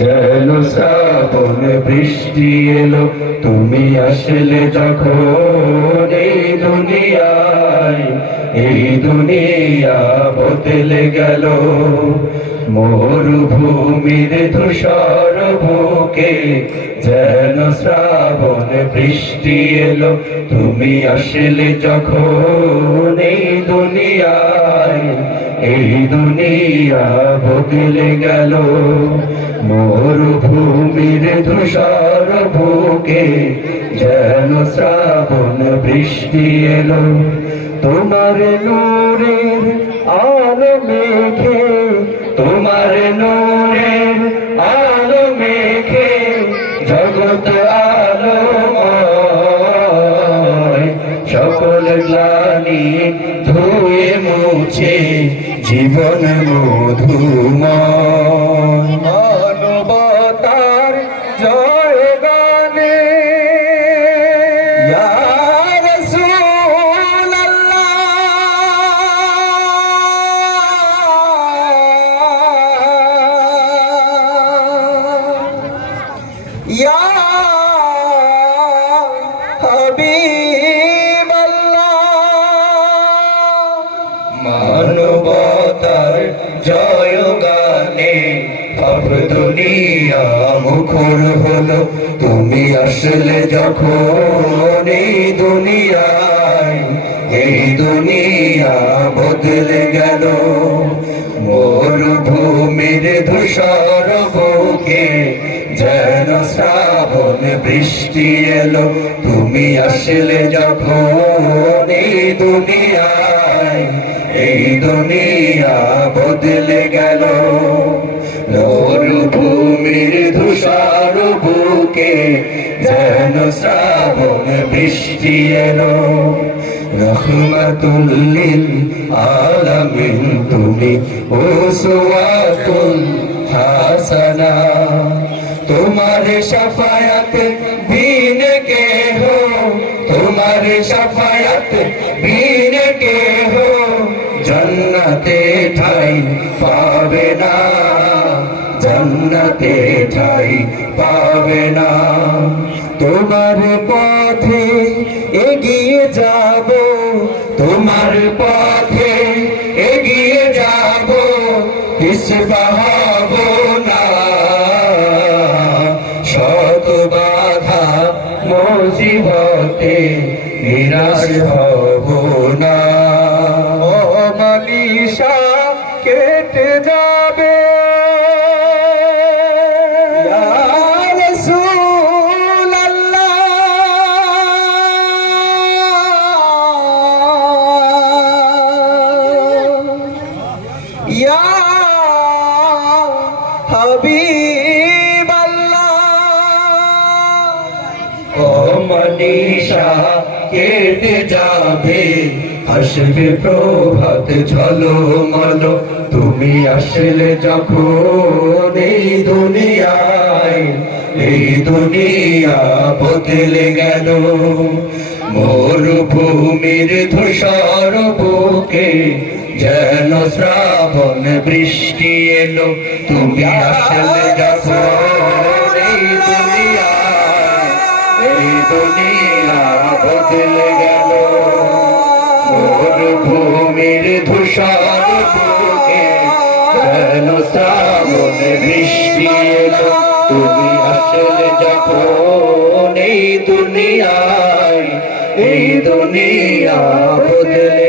যেন শ্রাবণ বৃষ্টি এলো, তুমি আসলে যখন এই দুনিয়ায়, এই দুনিয়া বদলে গেল। মরুভূমির ধূসর বুকে যেন শ্রাবণ বৃষ্টি এলো, তুমি আসলে যখন এই দুনিয়ায়, এই দুনিয়া বদলে গেল। মরুভূমির ধূসর বুকে যেন শ্রাবণ বৃষ্টি এলো। তোমার নূরের আলো মেঘে, তোমার নূরের আলো মেঘে জগৎ আলোময়। সকল গ্লানি ধুয়ে মুছে জীবন মধুময়। সব দুনিয়া মুখর হলো, তুমি আসলে যখন এই দুনিয়ায়, এই দুনিয়া বদলে গেল। মরুভূমির ধূসর বুকে যেন শ্রাবণ বৃষ্টি এলো, তুমি আসলে যখন এই দুনিয়ায়, এই দুনিয়া বদলে গেল। শ্রাবণ বৃষ্টি এলো। রহমাতুল্লিল আলামিন, তুমি উসওয়াতুল হাসানা। তোমার শাফায়াত বিন কে হো তোমার শাফায়াত বিন কে হো জন্নতে ঠাই পাবে না, জন্নতে ঠাই পাবে না। তোমার পথে এগিয়ে যাব, তোমার পথে এগিয়ে যাব কিছু পাহাব না। শত বাধা মুসিবতে নিরাশ হব না। মনীষা, কেটে যাবে। আসবে প্রভাত ঝলো মলো তুমি আসলে যখন এই দুনিয়ায়, এই দুনিয়া বদলে গেল। মরুভূমির ধূসর বুকে যেন শ্রাবণ বৃষ্টি এলো। তুমি আসলে বদলে গেল ভূমির ধূসর বুকে যেন শ্রাবণ বৃষ্টি এলো। তুমি আসলে যখন এই দুনিয়ায়, এই দুনিয়া বদলে